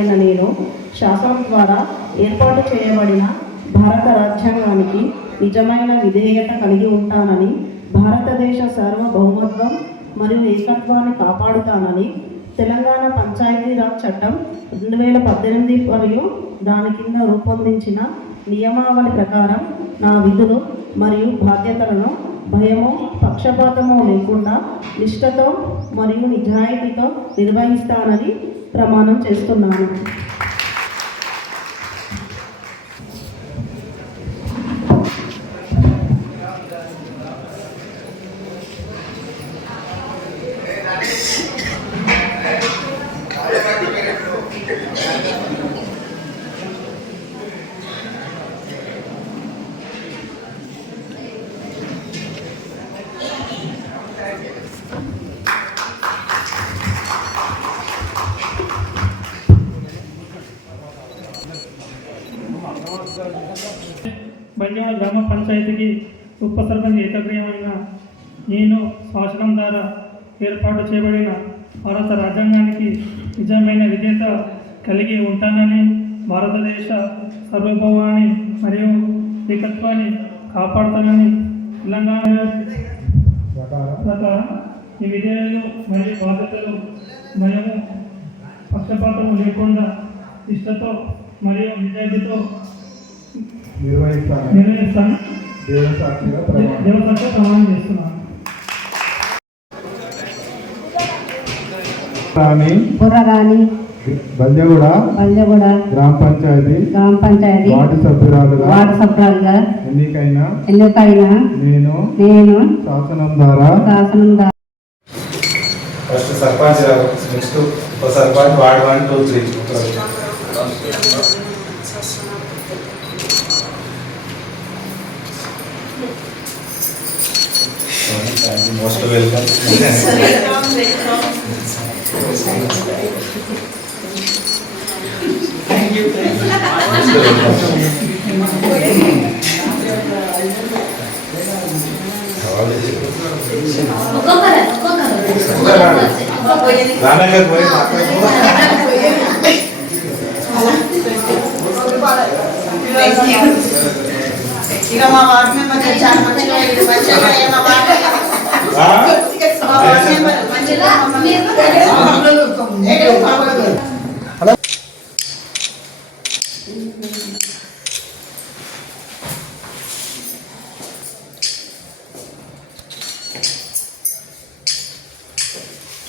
అయిన నేను శాసనం ద్వారా ఏర్పాటు చేయబడిన భారత రాజ్యాంగానికి నిజమైన విధేయత కలిగి ఉంటానని, భారతదేశ సార్వభౌమత్వం మరియు ఏకత్వాన్ని కాపాడుతానని, తెలంగాణ పంచాయతీరాజ్ చట్టం 2018 మరియు దాని కింద రూపొందించిన నియమావళి ప్రకారం నా విధులు మరియు బాధ్యతలను భయము పక్షపాతము లేకుండా నిష్ఠతో మరియు నిజాయితీతో నిర్వహిస్తానని ప్రమాణం చేస్తున్నాను. బంజారా గ్రామ పంచాయతీకి ఉప సర్పంచ్ ఏకగ్రీవమైన నేను శాసనం ద్వారా ఏర్పాటు చేయబడిన భారత రాజ్యాంగానికి నిజమైన విధేయత కలిగి ఉంటానని, భారతదేశ సార్వభౌమాన్ని మరియు ఏకత్వాన్ని కాపాడుతానని, తెలంగాణ ప్రకారం ఈ విధేయతలు మరియు బాధ్యతలు భయము పక్షపాతము లేకుండా నిష్ఠతో మరియు నిజాయితీతో నిర్వహిస్తాను. దేవసాక్షిగా ప్రమాణం చేస్తున్నాను. బంజగూడ గ్రామ పంచాయతీ వార్డు సభ్యురాలుగా ఎన్నికైన నేను శాసనం ద్వారా ఫస్ట్ సర్పంచ్ నెక్స్ట్ ఉప sarpanch ward 1, 2, 3 most welcome. Thank you.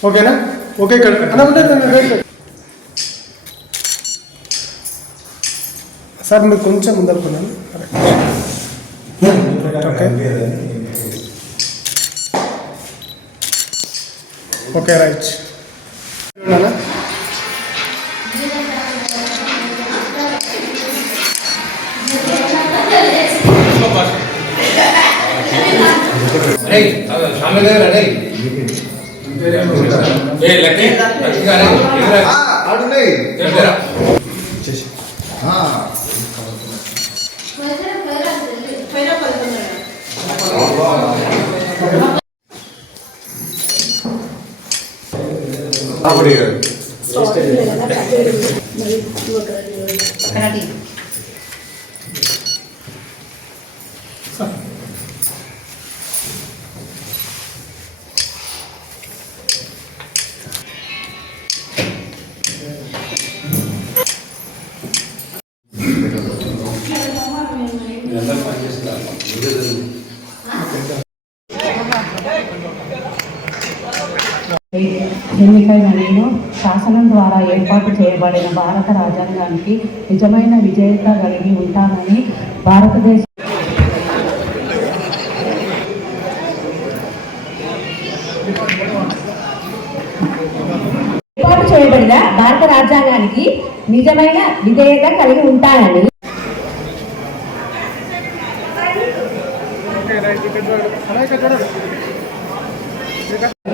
ఓకేనా? ఓకే సార్ మీరు కొంచెం ముందరుకున్నాను. Okay right. ఎన్నికైన నేను శాసనం ద్వారా ఏర్పాటు చేయబడిన భారత రాజ్యాంగానికి నిజమైన విధేయత కలిగి ఉంటానని, భారతదేశ ఏర్పాటు చేయబడిన భారత రాజ్యాంగానికి నిజమైన విధేయత కలిగి ఉంటానని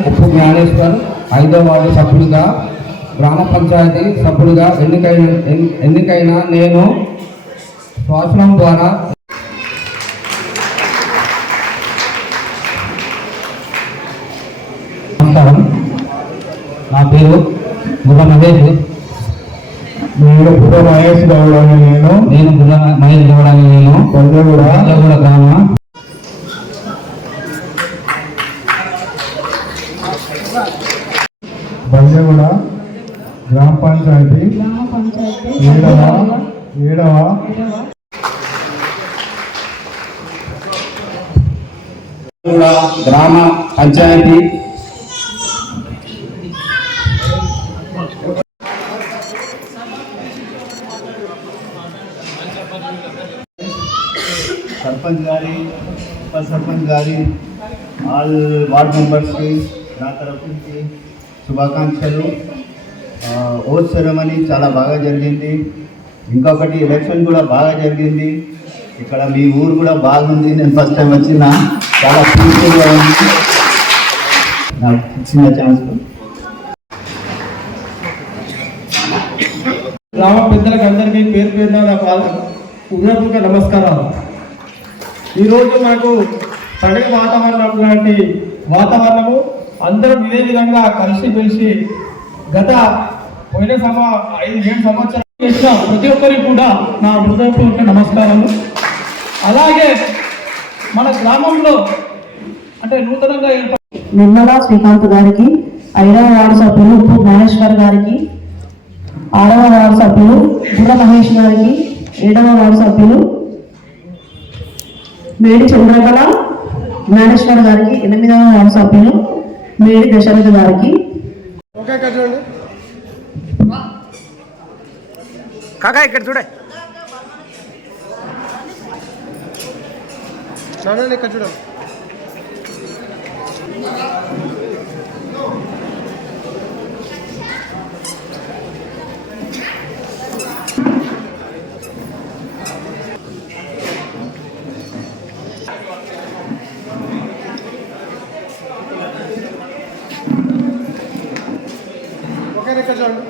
ఉప్పు జ్ఞానేశ్వర్ 5వ వార్డు సభ్యుడిగా గ్రామ పంచాయతీ సభ్యుడిగా ఎన్నికైన నేను శాసనం ద్వారా నా పేరు గుర్ర మహేష్. నేను బుధ మహేష్ గౌడ్ అని నేను బుధ మహేష్ గౌడ్ అని నేను పంజగూడ గ్రామ బంజగూడ గ్రామ పంచాయతీ ఏడవ గ్రామ పంచాయతీ సర్పంచ్ గారి ఉప సర్పంచ్ గారి ఆల్ వార్డ్ మెంబర్స్కి నా తరఫు నుంచి శుభాకాంక్షలు. ఓట్ సెరమనీ చాలా బాగా జరిగింది. ఇంకొకటి ఎలక్షన్ కూడా బాగా జరిగింది. ఇక్కడ మీ ఊరు కూడా బాగుంది. నేను ఫస్ట్ టైం వచ్చిన చాలా పీస్ఫుల్గా ఉంది. నాకు ఇచ్చిన ఛాన్స్. గ్రామ పెద్దలకు అందరికీ పేరు పేరున నా హృదయపూర్వక నమస్కారాలు. ఈరోజు మనకు పండుగ వాతావరణం లాంటి వాతావరణము అందరం ఇదే విధంగా కలిసి మెలిసి గత పోయిన 5-7 సంవత్సరాలు చేసిన ప్రతి ఒక్కరికి కూడా నా హృదయపూర్వక నమస్కారాలు. అలాగే మన గ్రామంలో అంటే నూతనంగా నిర్మలా శ్రీకాంత్ గారికి, 5వ వార్డు సభ్యులు ఉప్పు జ్ఞానేశ్వర్ గారికి, 6వ వార్డు సభ్యులు బుర్ర మహేష్ గారికి, 7వ వార్డు సభ్యులు మేడి చంద్రకళ జ్ఞానేశ్వర్ గారికి, 8వ వార్డు సభ్యులు మేడి దశరథ గారికి. ఓకే ఇక్కడ చూడండి కాకా ఇక్కడ చూడే చూడండి ఇక్కడ చూడండి. ఓకే ఇక్కడ చూడండి.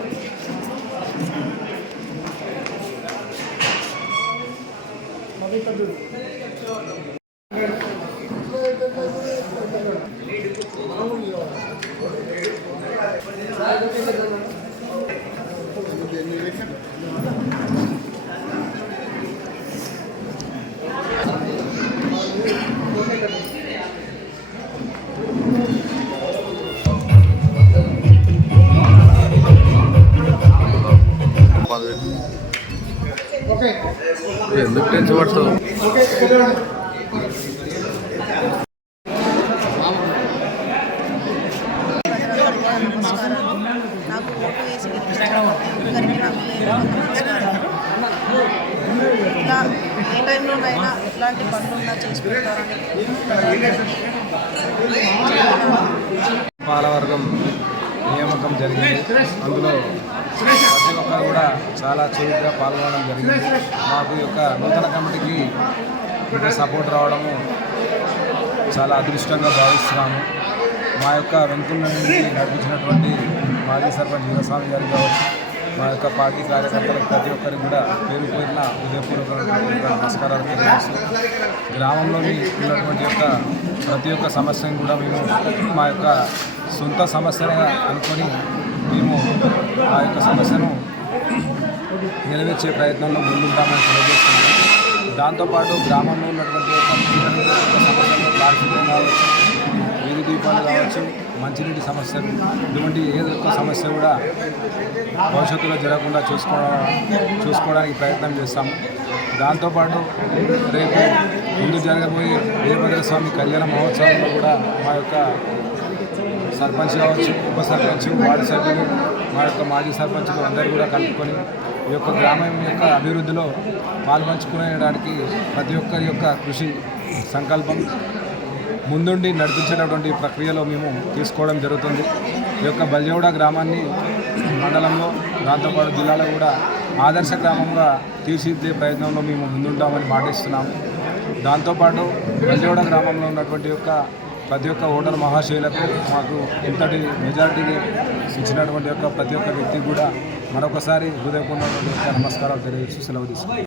ఓకే ఎందుకు టెన్షన్ పడుతుంది? ఓకే ఇక్కడ చూడండి. నాకు ఓటు వేసి గెలిపించిన ఒక్కరికి నా నమస్కారాలు. ఇలా ఏ టైంలోనైనా ఎట్లాంటి పనులున్నా చేసి పెడతారని పాలవర్గం నియామకం జరిగింది. అందులో ప్రతి ఒక్కరు కూడా చాలా చురుగ్గా పాల్గొనడం జరిగింది. మాకు యొక్క నూతన కమిటీకి ఇంకా సపోర్ట్ రావడము చాలా అదృష్టంగా భావిస్తున్నాము. మా యొక్క వెనుకల నుండి నడిపించినటువంటి మాజీ సర్పంచ్ వీరస్వామి గారు కావచ్చు, మా యొక్క పార్టీ కార్యకర్తలకు ప్రతి ఒక్కరికి కూడా పేరు పేరున హృదయపూర్వక నమస్కారాలు తెలియజేస్తూ గ్రామంలోని ఉన్నటువంటి యొక్క ప్రతి ఒక్క సమస్యను కూడా మేము మా యొక్క సొంత సమస్యగా అనుకొని మేము ఆ యొక్క సమస్యను నెరవేర్చే ప్రయత్నంలో ముందుంటామని తెలియజేస్తున్నాము. దాంతోపాటు గ్రామంలో ఉన్నటువంటి సమస్యలు కార్మికం కావచ్చు, వీధి దీపాలు కావచ్చు, మంచినీటి సమస్యలు, ఇటువంటి ఏదో ఒక సమస్య కూడా భవిష్యత్తులో జరగకుండా చూసుకోవడానికి ప్రయత్నం చేస్తాము. దాంతోపాటు రేపు ముందు జరగబోయే వీరభద్ర స్వామి కళ్యాణ మహోత్సవంలో కూడా మా యొక్క సర్పంచ్ కావచ్చు, ఉప సర్పంచ్, వార్డు సభ్యులు, మా యొక్క మాజీ సర్పంచులు అందరూ కూడా కలుపుకొని ఈ యొక్క గ్రామం యొక్క అభివృద్ధిలో పాల్పంచుకునేడానికి ప్రతి ఒక్కరి యొక్క కృషి సంకల్పం ముందుండి నడిపించేటటువంటి ప్రక్రియలో మేము తీసుకోవడం జరుగుతుంది. ఈ యొక్క బల్జగూడ గ్రామాన్ని మండలంలో దాంతోపాటు జిల్లాలో కూడా ఆదర్శ గ్రామంగా తీర్చిదిద్దే ప్రయత్నంలో మేము ముందుంటామని మాటిస్తున్నాము. దాంతోపాటు బల్జగూడ గ్రామంలో ఉన్నటువంటి యొక్క ప్రతి ఒక్క ఓటర్ మహాశయులకు మాకు ఇంతటి మెజారిటీని ఇచ్చినటువంటి యొక్క ప్రతి ఒక్క వ్యక్తికి కూడా మరొకసారి హృదయపూర్వకమైనటువంటి నమస్కారాలు తెలియజేస్తూ సెలవు తీసుకుంటాం.